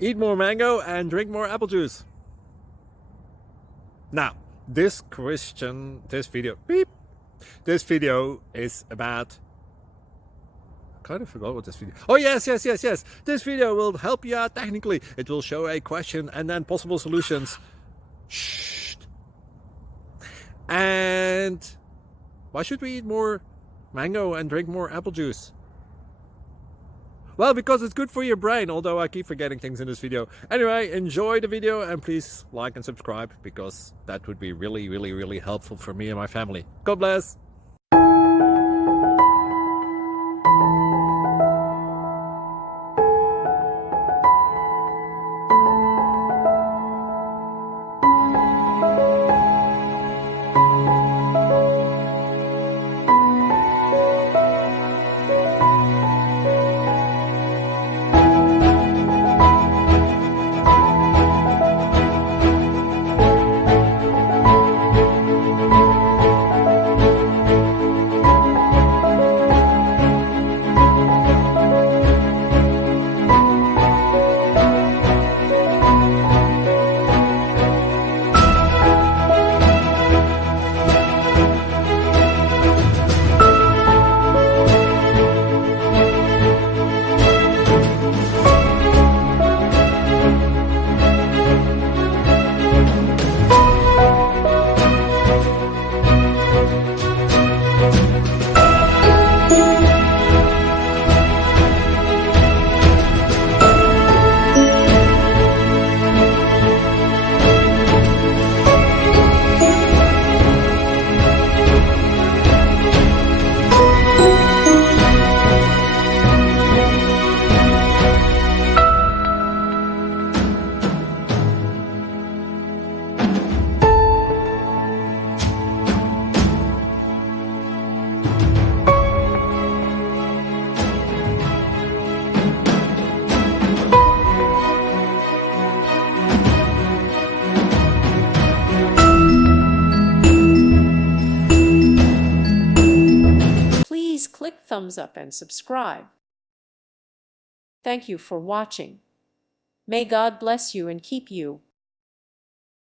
Eat more mango and drink more apple juice. Now, this video is about, I kind of forgot what this video. Oh yes. This video will help you out technically. It will show a question and then possible solutions. Shh. And why should we eat more mango and drink more apple juice? Well, because it's good for your brain, although I keep forgetting things in this video. Anyway, enjoy the video and please like and subscribe, because that would be really helpful for me and my family. God bless! Please click thumbs up and subscribe. Thank you for watching. May God bless you and keep you.